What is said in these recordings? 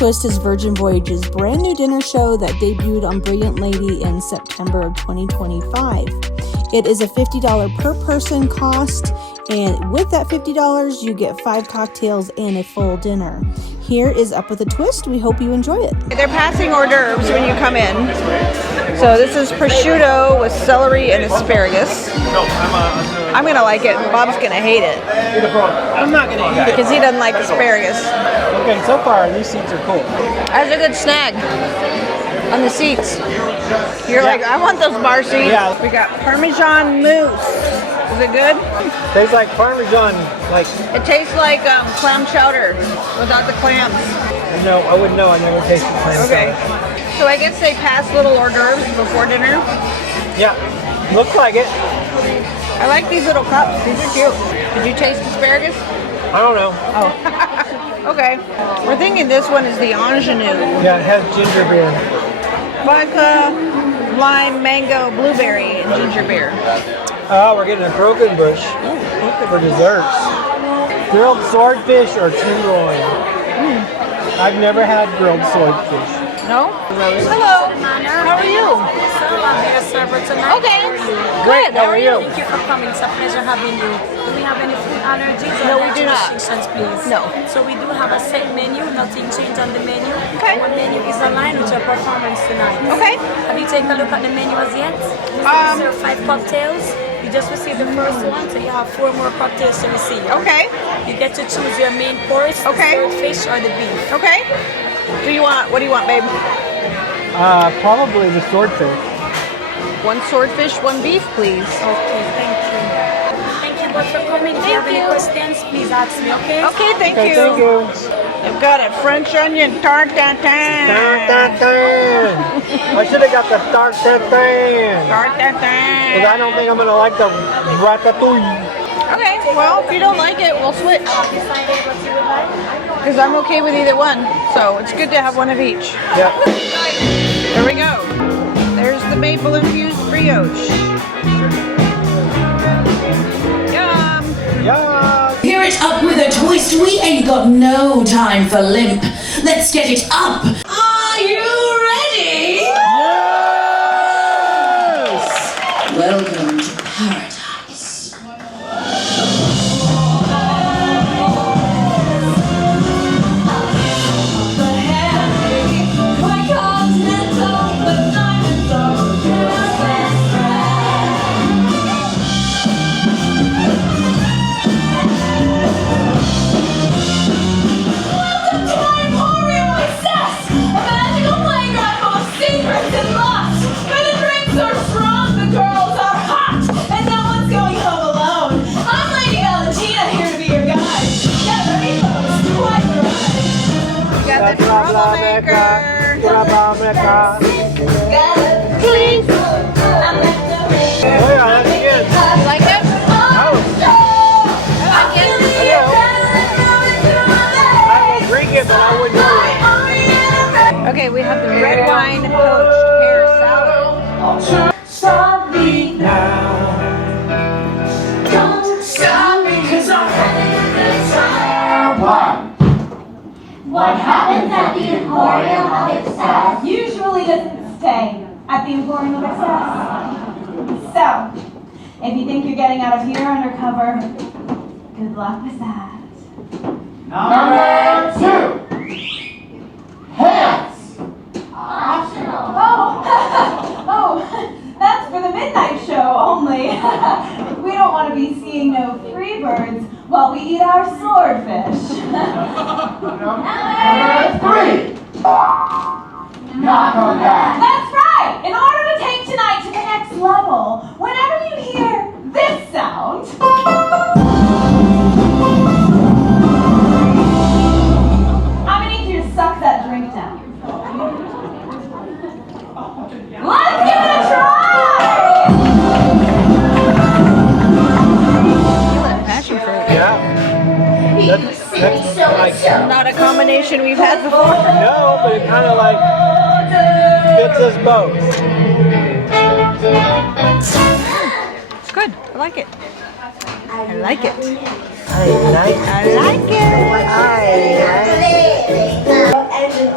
twist is Virgin Voyages' brand new dinner show that debuted on Brilliant Lady in September of 2025. It is a $50 per person cost, and with that $50, you get 5 cocktails and a full dinner. Here is Up with a Twist. We hope you enjoy it. They're passing hors d'oeuvres when you come in. So this is prosciutto with celery and asparagus. I'm gonna like it. Bob's gonna hate it. I'm not gonna eat it because he doesn't like asparagus. Okay, so far these seats are cool. That's a good snag on the seats. You're like, I want those bar seats. Yeah. We got Parmesan mousse. Is it good? Tastes like Parmesan, like. It tastes like clam chowder without the clams. No, I wouldn't know. I never tasted clam Okay. chowder. So I guess they pass little hors d'oeuvres before dinner. Yeah, looks like it. I like these little cups. These are cute. Did you taste asparagus? I don't know. Oh. Okay. We're thinking this one is the ingenue. Yeah, it has ginger beer. Vodka, lime, mango, blueberry, and ginger beer. Oh, we're getting a broken bush for desserts. Grilled swordfish or tenderloin. I've never had grilled swordfish. No? Hello. How are you? I'll be a server tonight. Okay. Great. How are you? Thank you for coming. It's a pleasure having you. Do we have any food allergies No, or we do not. restrictions, please? No. So we do have a set menu, nothing changed on the menu. Okay. Our menu is aligned with your performance tonight. Okay. Have you taken a look at the menu as yet? We serve 5 cocktails. You just received the first one, so you have 4 more cocktails to receive. Okay. You get to choose your main course, Okay. the fish or the beef. Okay. What do you want, babe? Probably the swordfish. 1 swordfish, 1 beef, please. Okay, thank you. Thank you both for coming. If you have any questions, please ask me, okay? Okay, thank Okay, you. thank you. I've got a French onion tartare. Tartare. I should have got the tartare. Tartare. Because I don't think I'm going to like the ratatouille. Okay, well, if you don't like it, we'll switch. Because I'm okay with either one. So it's good to have one of each. Yep. There we go. There's the maple infused brioche. Yum. Yeah. Hear it up with a twist. We ain't got no time for limp. Let's get it up. Are you ready? Yes. Welcome to paradise. Please. Oh yeah, that's good. You like it? Oh. I like it. I will drink it, but I wouldn't do it. Okay, we have the red wine poached pear salad. Stop me now. Don't stop me, 'cause I'm having a good time. What happens at the Emporium of Excess usually doesn't stay at the Emporium of Excess. So, if you think you're getting out of here undercover, good luck with that. Number 2. Hands. Optional. Oh, that's for the midnight show only. We don't want to be seeing no free birds while we eat our swordfish. Number 3. Knock on that. That's right! In order to take tonight to the next level, whenever you hear this sound, I'm gonna need you to suck that drink down. Let's give it a try! Passion fruit. Yeah. That's like, Not a combination we've had before. no, but it kind of like fits us both. It's good. I like it. I like it. I like I like it. Engine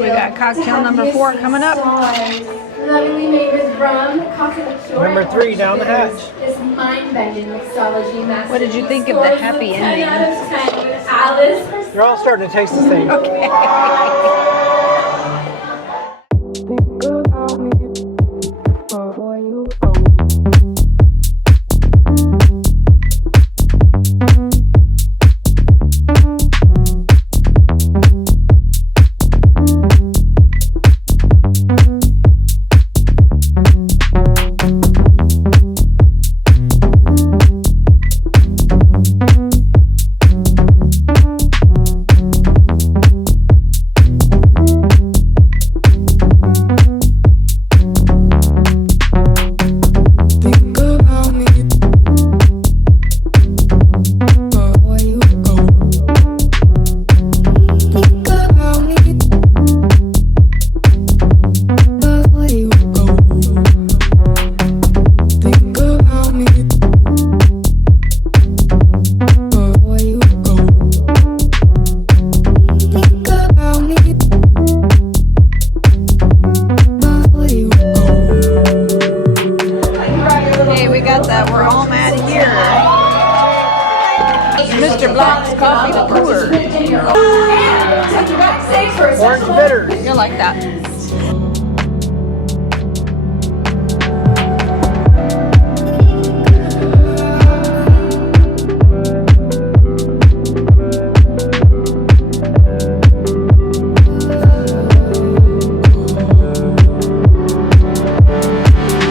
We got cocktail number 4 coming up. Lovingly made with rum, cocktail short. Number 3 down the hatch. This mind-bending mixology master. What did you think of the happy ending? 10 out of 10 with Alice. They're all starting to taste the same. Okay. Mr. Black's coffee liqueur. Orange bitter. You'll like that.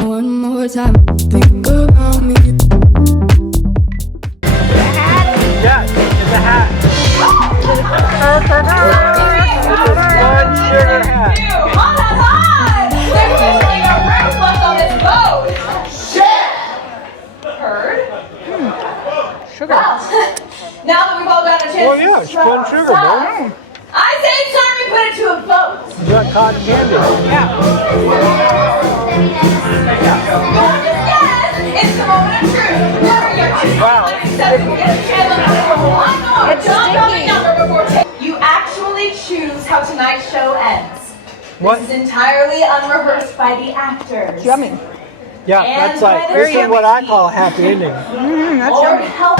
One more time, think about me. Yeah, it's a hat. It's a spun sugar hat. Hold on! There's usually no room left on this boat! Heard? Sugar. Well, now that we've all got a chance Oh yeah, it's spun sugar, bro. I say it's time we put it to a vote! You got cotton candy. Yeah. Don't just guess! It's the moment of truth! What are your two Wow. unacceptable get a chance on number one more? It's Don't know the sticky. number before you actually choose how tonight's show ends. What? This is entirely unrehearsed by the actors. Yummy. Yeah, And that's like, by this the is what I call a happy ending. That's Or yummy. help.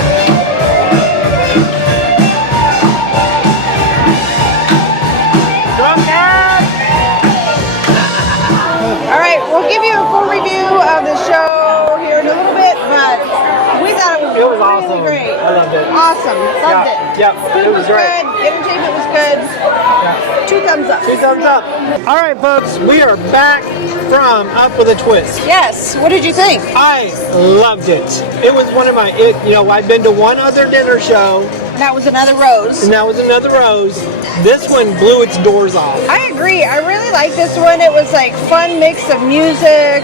All right, we'll give you a full review of the show here in a little bit, but we thought it was, It was really awesome. great. I loved it. Awesome. Loved it. Yep, Food it was was great. good. Entertainment was good. 2 thumbs up. 2 thumbs up. All right, folks, we are back from Up with a Twist. Yes. What did you think? I loved it. It was one of my, I've been to one other dinner show, That was another rose. and that was another Rose. This one blew its doors off. I agree. I really like this one. It was like fun mix of music,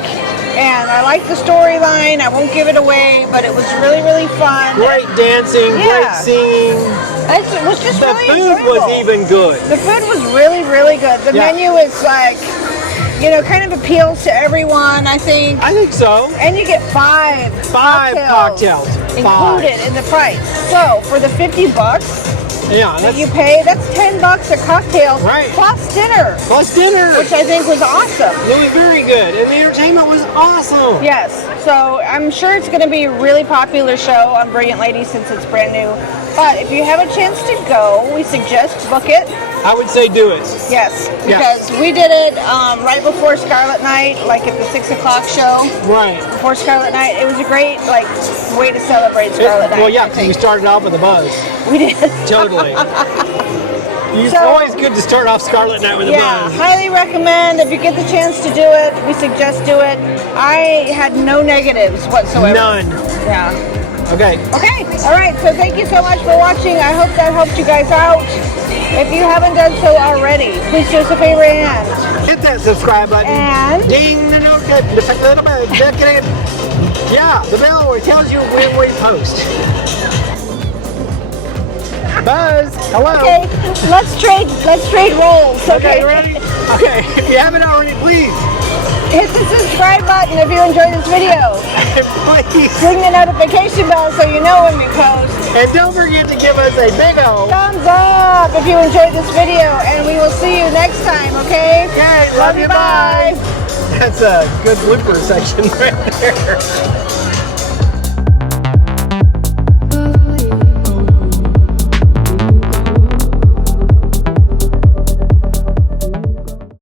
and I like the storyline. I won't give it away, but it was really, really fun. Great dancing, Yeah. great singing. It was just The really food enjoyable. was even good. The food was really, really good. The Yeah. menu is like, kind of appeals to everyone, I think. I think so. And you get 5 cocktails. included in the price. So for the $50 Yeah, that that's you pay, that's $10 a cocktail Right. plus dinner, plus dinner. which I think was awesome. It was very good, and the entertainment was awesome. Yes, so I'm sure it's going to be a really popular show on Brilliant Ladies since it's brand new. But if you have a chance to go, we suggest book it. I would say do it. Yes, Yeah. because we did it right before Scarlet Night, like at the 6 o'clock show. Right. Before Scarlet Night, it was a great way to celebrate Scarlet Night. Well, yeah, I because we think. started off with a buzz. We did. Totally. It's So- always good to start off Scarlet Night with a Yeah, buzz. highly recommend. If you get the chance to do it, we suggest do it. I had no negatives whatsoever. None. Yeah. Okay. Okay. All right. So thank you so much for watching. I hope that helped you guys out. If you haven't done so already, please do us a favor and Hit that subscribe button. And? Ding the little bell. Yeah, the bell where it tells you when we post. Buzz, hello. okay, let's trade roles. Okay, you ready? Okay, if you haven't already, please, Hit the subscribe button if you enjoyed this video. please. Ring the notification bell so you know when we post. And don't forget to give us a big old Thumbs up if you enjoyed this video, and we will see you next time, okay? Okay, love you, bye. That's a good blooper section right there.